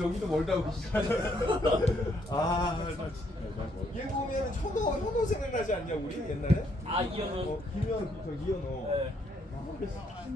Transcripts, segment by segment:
여기도 멀다고. 아, 얘 보면 현호 현호 생각나지 않냐 우리 옛날에? 아 이현호. 어, 김현 저 이현호. 네. 아,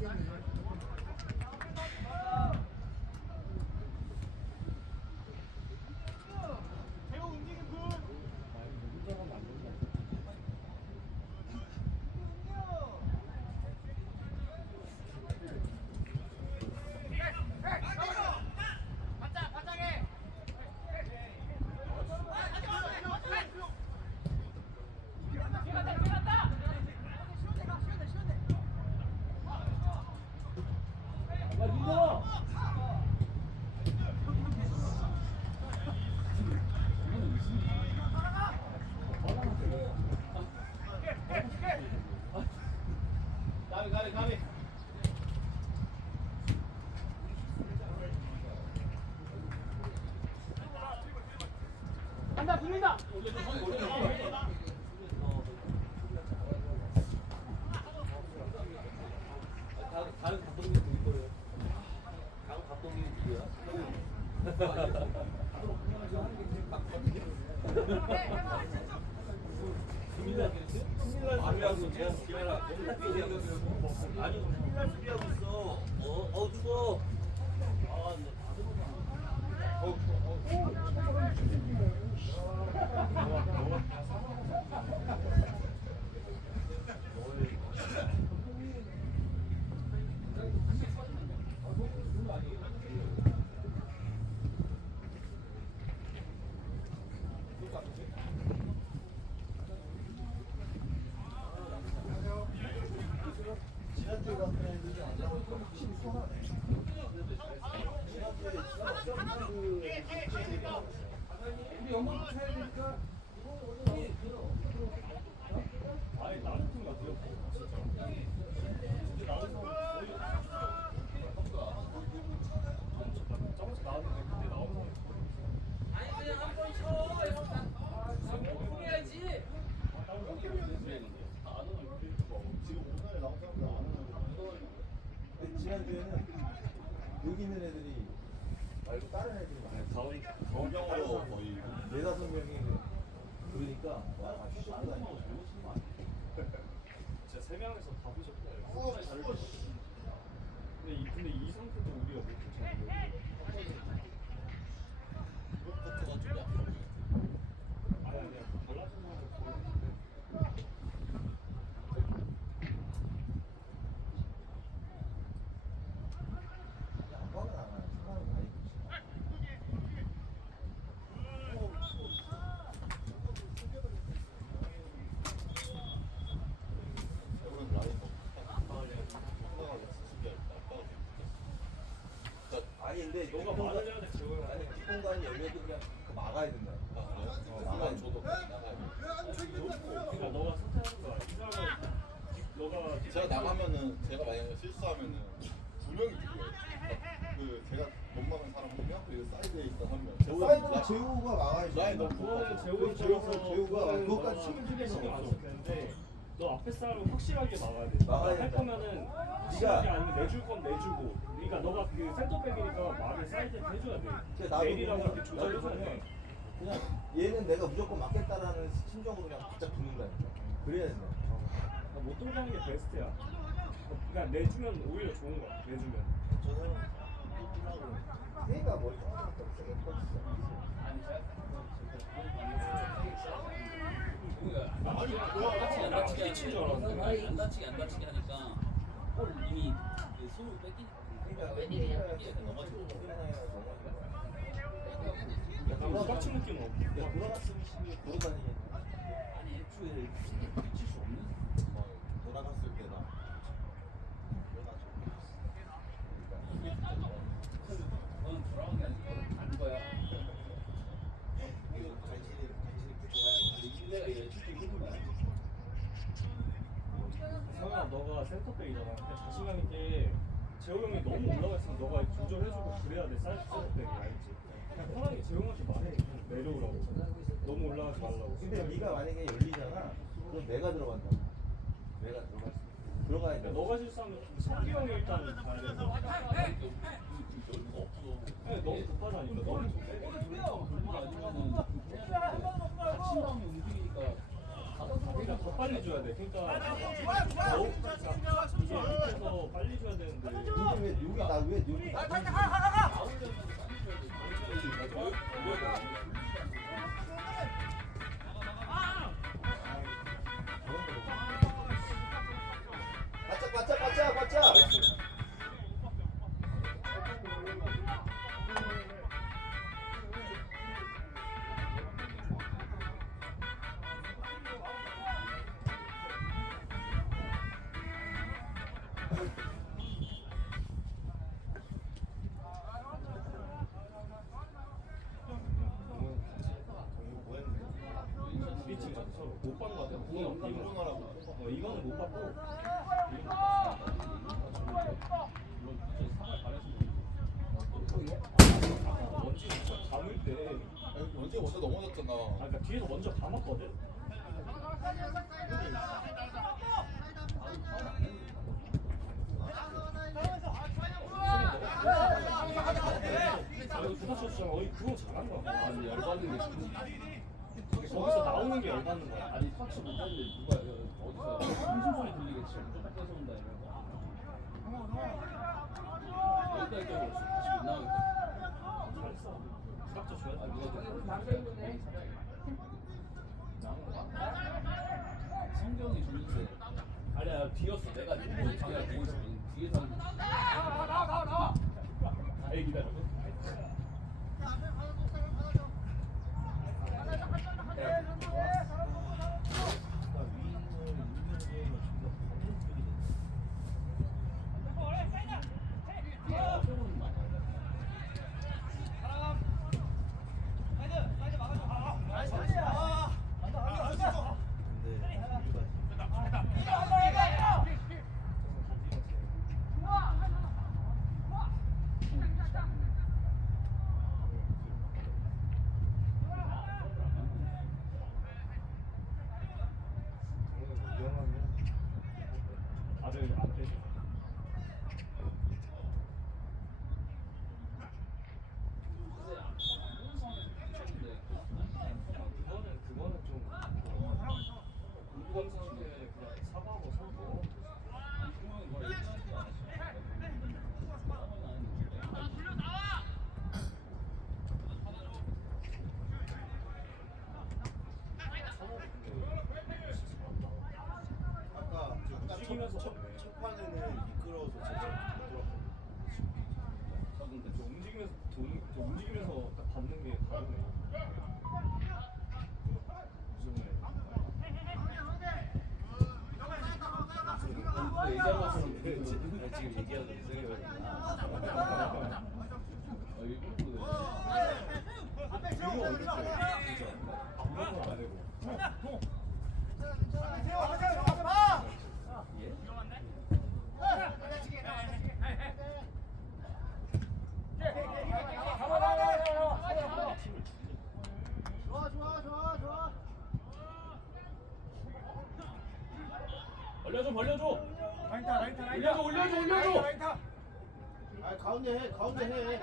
Sydney. 간다, 굴린다. 다른 애들이 많아요. 가을 가을병으로 거의 네다섯 명이 그러니까 시원하다. 진짜 세 명에서 다 보셨고 수월에 근데 이 근데 이 상태도 우리가 못 붙였는데. 재우가 막아야지. 라인 너무 그거는 못 재호가 재호가 재호가 그것까지 책임질 신경 안 없어. 써도 되는데 너 앞에 사람을 확실하게 막아야 돼 막아야 할 된다. 거면은 확실하게 아니면 내줄 건 내주고 그러니까 너가 그 센터백이니까 말을 사이드에 해줘야 돼 나도 내리라고 이렇게 나도 조절해줘야 돼 그냥 얘는 내가 무조건 맞겠다라는 심정으로 그냥 바짝 붙는 거야. 그래야 된다. 그러니까 못 돌아가는 게 베스트야 그러니까 내주면 오히려 좋은 거야 내주면 저는 그러니까 뭘 조금 더 세게 뻗었어. 안 다치게 다치게 하니까 볼 이미 그 손을 뺏기니까 그러니까 그러니까 이게 넘어지고 돌아갔으면 돌아다니겠네. 아니 애초에 미칠 수 없는 돌아갔을 때나 그건 돌아온 게 아니고 가는 거야 이거 간신히 간신히 붙여가지고. 내가 얘 죽기 힘든 거야 성현아 너가 센터백이잖아 근데 자신감 있게 재호 형이 너무 올라가 있으면 너가 조절해주고 그래야 돼 사이드 센터백이 알지 그냥 편하게 재호 형한테 말해 그냥 내려오라고 너무 올라가지 말라고 근데 네가 만약에 열리잖아. 그럼 내가 들어간다. 내가 들어갈 수. 들어가야 돼. 그러니까 너가 실수하면 성기 형이 일단 가야 돼 너무 급하다니까 너무 급해 그러니까 더 빨리 줘야 돼 그러니까 너 이게 밑에 줘야 되는데. 근데 왜 여기 나왜 여기 나? 바짝 공이 공존하라고. 어, 이거는 못 받고 이거 먼지 진짜 감을 때 원재 먼저 넘어졌잖아. 아, 그러니까 뒤에서 먼저 감았거든. 아, 이거 누가 쳤잖아. 어이, 그거 잘한 거야. 아니, 열받는 게 진짜. 거기서 나오는 게 열받는 거야. 아니 터치 못하는데 누가 어디서 무슨 소리 들리겠지 뺏어온다 이러고 여기까지 떨어졌어 다시 못 나오겠다 초반에는 미끄러워서 진짜 들었거든요. 아, 근데 움직이면서 돈, 움직이면서 딱 받는 게 다르네. 그 얘기하고 와서 그 지- 아, 지금 얘기하고 이 생각이 나. 아, 이거 뭐, 네. 아, 네. 가운데 해 가운데 해.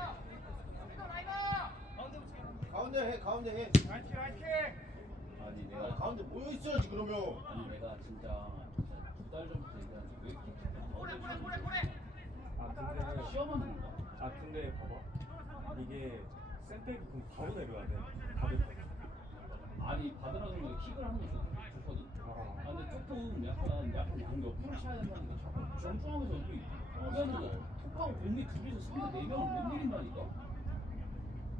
가운데 해 가운데 해. 아니 아, 내가 가운데 모여 있어야지 그러면. 아니 내가 진짜 두 달 전부터 얘기하는데 왜 이렇게 가운데 아 근데 시험하는 건가? 아 근데 봐봐. 이게 샌백이 그럼 바로 내려야 돼. 받을 때 아니 받으라는 거 킥을 하는 게 좋- 좋거든. 아. 아. 근데 조금 약간 약간 양 옆으로 쳐야 된다는 게 자꾸 정중하면서 우리 그래 도 톱하고 공이 둘이서 상대 네 명을 못 이긴다니까.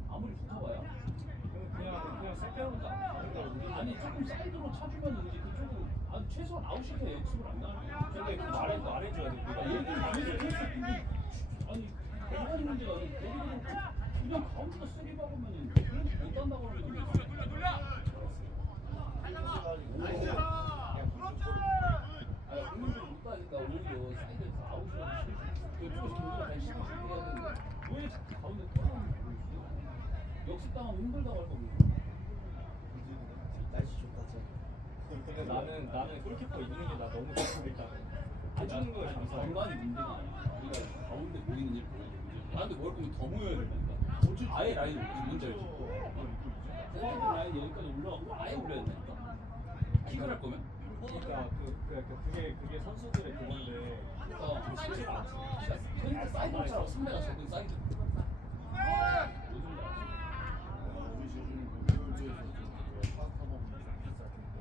아무리 붙어봐야. 그냥 그냥 샌백으로 딱 아니 조금 사이드로 차주면 이제 그쪽으로 아니 최소한 아웃시켜야 역습을 안 나는. 근데 그 말해 말해줘야 돼. 아, 얘는 얘는 계속 근데 아니 대단한 문제가 아니고 거기는 그냥 가운데가 쓰리 박으면은 그래도 못 단다고 하면 이게 아니 공격을 못 가니까 오히려 사이드에서 아웃이라고 그쪽에서 공격을 다시 시간 줄게 해야 되는데 왜 자꾸 가운데 떠나는 거야 역습 당하면 힘들다고 할 거고 날씨 좋다 근데 나는 나는 골키퍼 있는 게 나 너무 좋아 일단. 해주는 거에 감사해. 공간이 문제가 아니야 우리가 가운데 모이는 일 보여줘 가운데 모일 거면 더 모여야 된다니까 아예 라인을 뭔지 알지? 세컨드 라인 여기까지 올라가고 아예 올려야 된다니까 킥을 할 거면? 그러니까 그, 그, 그 그게 그게 선수들의 그건데. 어, 쉽지가 않지 그러니까 차라고 상대가 적은 사이드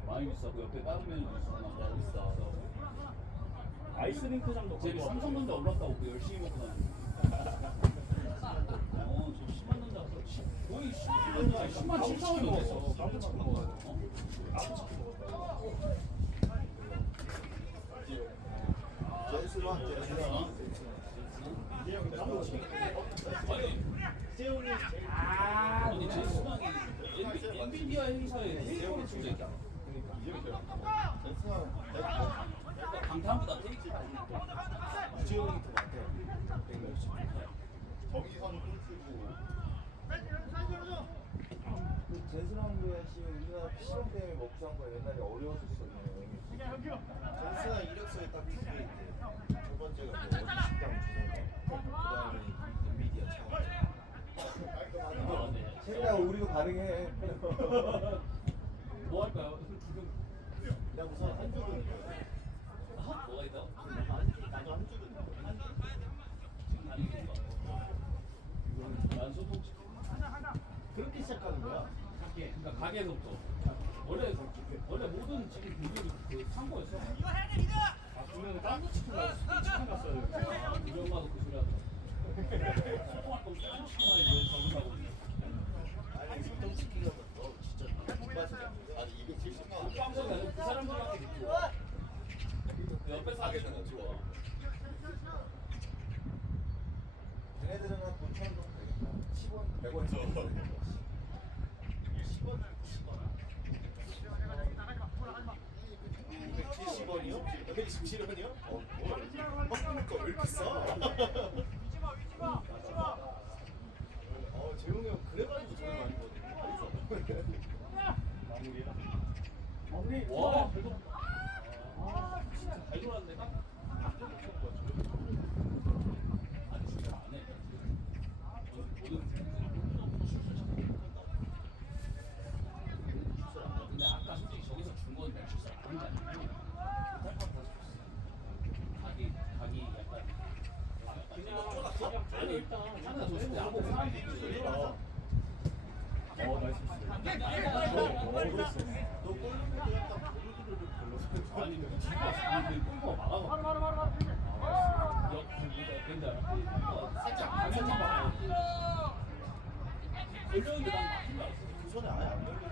많이 비싸고 옆에 다른 메뉴도 비싸 아이스링크장도 거기 삼성전자 올랐다고 그 열심히 먹고 다니는 어, 저 10만 원 잡아서 시- 거의 10만 10만 7천 원이 먹었어. 어 제스랑 제스랑 아니 세훈이 제일 아니 제 수당이 엔비디아 행사에 테이크를 주고 있다 젠스가 그러니까 강타보다 테이크 유재훈이 더 많대 160 정의선 꿀치고 그 제스랑도야 씨 우리나라 PC방 때문에 먹고 산 거야 옛날에 어려웠었어 제스랑 이력서에 딱 두 개 있대 첫 번째가 뭐 어디 식당 주소가 그 다음에 엔비디아 창업 쟤 가 가능해. 뭐 할까요? 지금 야 우선 한 줄은 뭐가 있다? 나도 한 줄은 지금 다니는 거난 소통 그렇게 시작하는 거야? 그러니까 가게에서부터. 원래 원래 모든 지금 분들이 그 창고였어 아 그러면 딴거 치킨 갔어 치킨 갔어야 돼 우리 엄마도 그 소리 하더라 소통할 거면 짠 치킨 하나 이런 적은다고 옆에 사계잖아 좋아 걔네들은 한 9천 정도 되겠다 10원 100원 저 10원 170원이요? 127원이요? 어? 바꾸니까 왜 이렇게 싸? 어, 재용이 형 그래가지고 저는 많이 거든요 마무리야 와 그래도 아 진짜 잘 돌았네 딱 아니 진짜 안해 근데 아까 솔직히 저기서 준건 내가 실수 안 한다 각이 각이 약간 그냥 그냥 아니 일단 하나 줬을 때 아무 사람들이 있어 어 나이스 어 그랬어 너 골르면도 약간 보르드를 별로 아니 뭐 지가 아니 그역 근데 살짝 살짝 막아 손에 아예 안 열리죠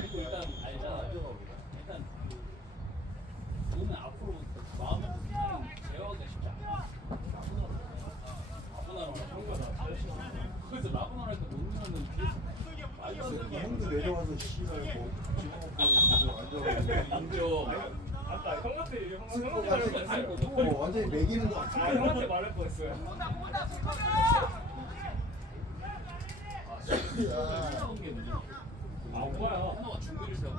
그리고 일단 알잖아 일단 그 몸의 앞으로 마음을 제어하기가 쉽지 않아 라보나로 라보나로 그래서 라보나로 할때 모르면은 뒤에서 말도 안 되는 형도 내려와서 씨발 뭐 지금 앉아가지고 인정 아까 형한테 형 쓰는 거 형한테 가지고 말할 뻔했어요 뭐 완전히 매기는 거 아 같아 형한테 말할 뻔했어요 세우는 게 문제야 아 오빠야 하나가 중거리를 세웠어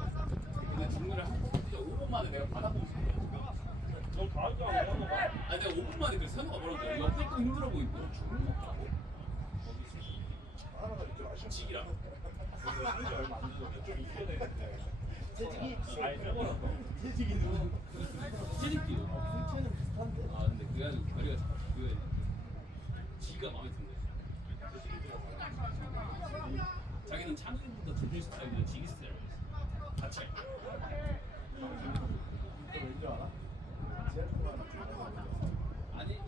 근데 중거리 한 번, 5분 만에 내가 받아보고 싶어 너 다음 주에 안 먹어? 아니 내가 5분 만에 그 세노가 뭐라고 옆에 거 힘들어 먹다고 하나가 좀 아쉬워. 지기라 빼버렸어. 채찍이 누구? 비슷한데. 아 근데 결이가 자꾸 그거에 지가 마음에 든대 자기는 창의보다 조준 스타일이나 지기 스타일 같이 할 거야. 왠줄 알아? 제한테만 아니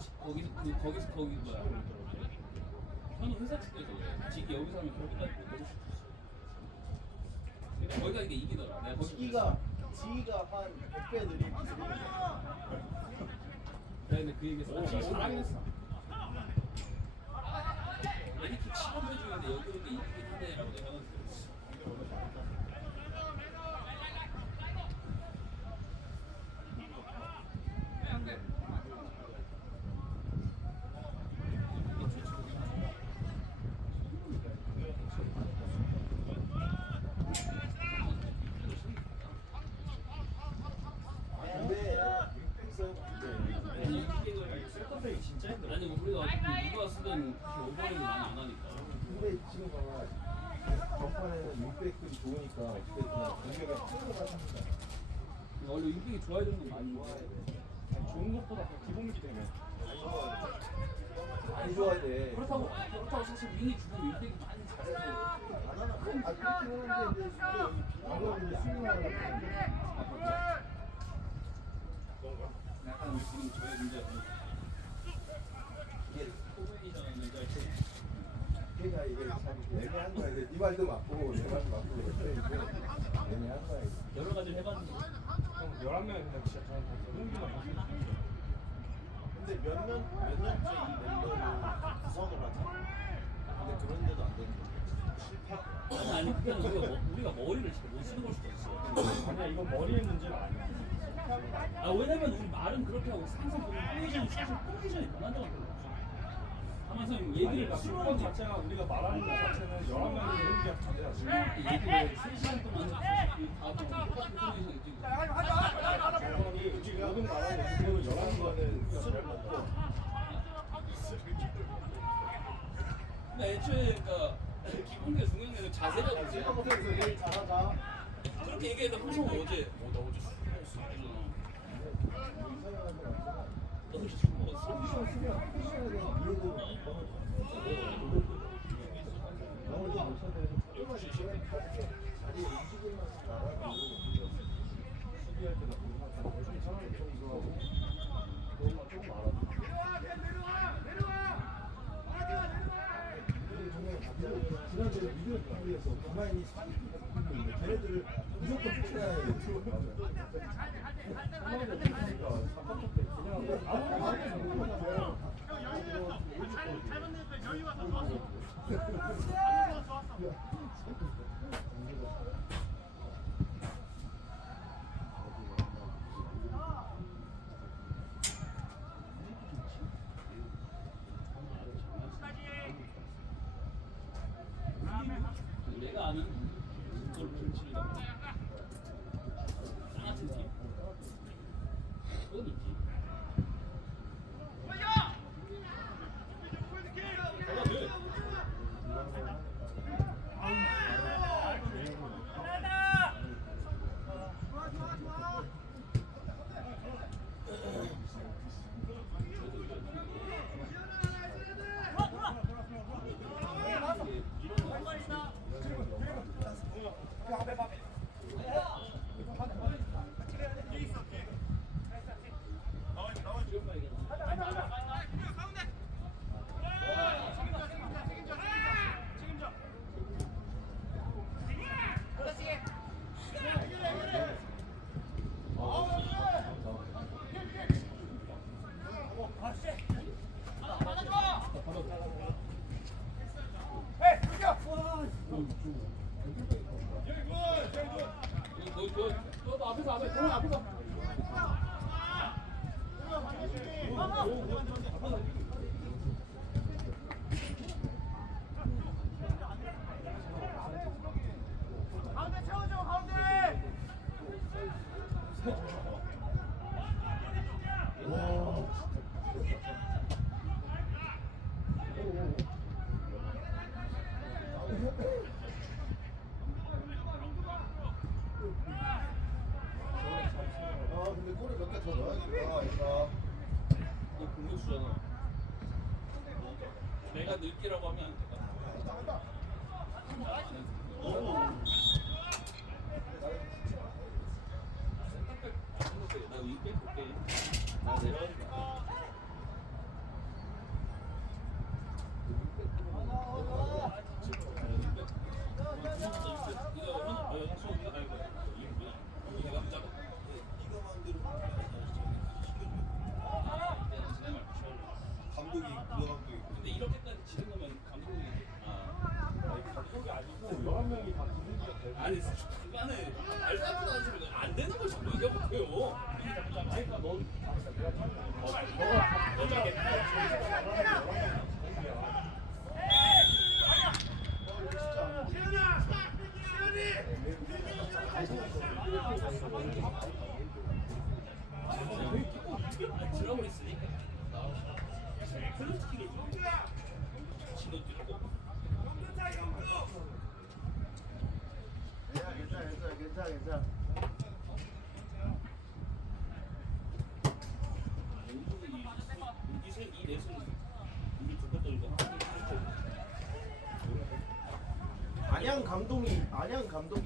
거기서 그 거기 뭐야 현우 회사 측에서. 지기 여기서 하면 거기까지 못 오고 싶어 그러니까 거기가 이게 이기더라 내가 거기 지기가 지기가 한 100배 느린. 내가 근데 그 얘기했어 지기 잘하긴 했어 그 치료 해주는데 여기 오는데 이기긴 하네 라고 내가 했는데 근데 육백에서 아니 이기를 세컨백이 진짜 힘들어. 아니 뭐 우리가 어차피 누가 쓰든 그렇게 오버링을 많이 안 하니까 근데 지금 봐봐 전판에는 육백들이 좋으니까 어떻게 그냥 공격에 풀어가 합니다. 원래 인생이 좋아야 되는 건 많이 좋아야 돼. 아니, 좋은 것보다 그 기본기 때문에. 많이 좋아야 돼. 그렇다고 사실 윙이 죽으면 인생이 많이 잘해서 안 하나? 아 그렇긴 하는데 이제 이제 수능하는 약간 지금 저의 문제가 이게 할때 걔가 이게 참 애매한 거야. 이게 네 말도 맞고 내 말도 맞고 애매한 거야. 이게. 여러 가지를 해봤는데 형 11명이 근데 진짜 저는 다 대동기만 봤어요. 근데 몇 년, 몇 년째 이 멤버를 구성을 하잖아. 그런데도 안 되는 거야. 실패? 아니 아니라 우리가, 머, 우리가 머리를 잘 못 쓰는 걸 수도 있어 아니야 이건 머리의 문제가 아니야. 아 왜냐면 우리 말은 그렇게 하고 항상 보면 포메이션이 사실 포메이션이 변한 적은 별로 없어 다만 선 아니, 얘기를 싫어하는 수업 자체가 우리가 말하는 것 자체는 11명이 대동기가 자체야. 얘기를 3시간 동안 다 똑같은 뛰고 저번이 모든 말하는 그거는 11명은 술을 먹고 근데 애초에 그러니까 기본기가 중요한 게 아니라 자세가 문제야 일 잘하자. 그렇게 얘기해도 항상 어제 어나 어제 술 먹었어 이러잖아 너 혹시 술 먹었어? 포지션 쓰면 포지션에 대한 이해도 너무 좀 못하는데 조금만 이렇게 자리에 움직일만 나가고 수비할 때나 보면 대충 상황 정도하고 그것만 조금 알아도 지난주에 미디어 경기에서 가만히 있는데 걔네들을 무조건 쫓아야 돼. 오, 안양 감독이 안양 감독이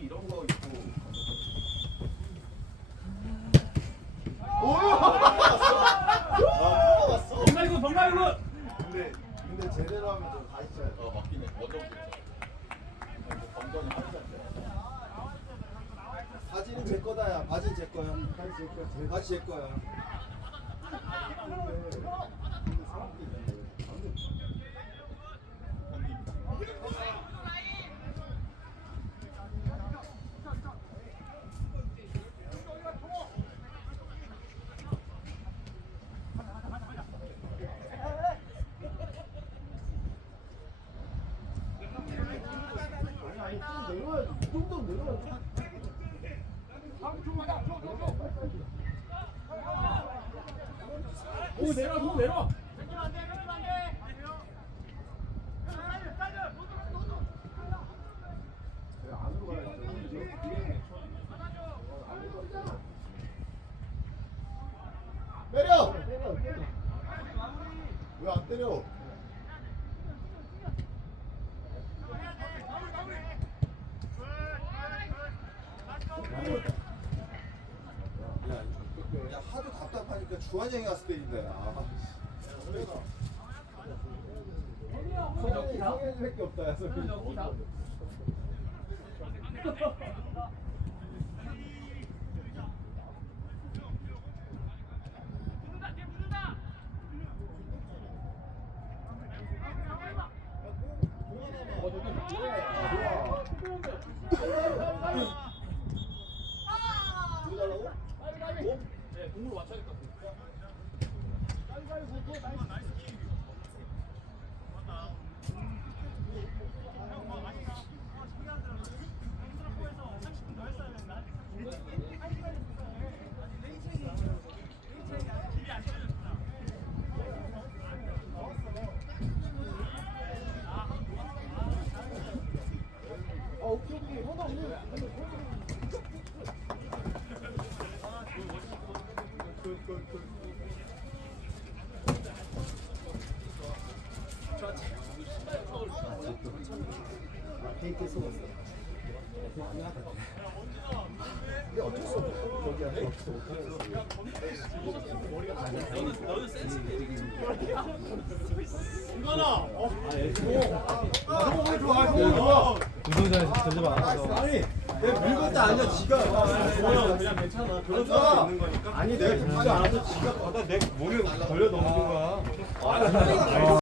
直接过来 하니까 주한 형이 갔을 때인데. 아. 성적기다? 새끼 없다. 성적기다. 데이트 속았어. 근데 어쩔 수 없어. 거기 안에 없어. 너는 너는 센스가 이거나. 어. 아, 너무 좋아. 너무 좋아. 아니 내 물것도 아니야 지가. 아, 그냥, 괜찮아. 그런 거 있는 거니까. 아니 내가 묻지 않아서 지가. 받아 내 목에 걸려 넘긴 거야. 아,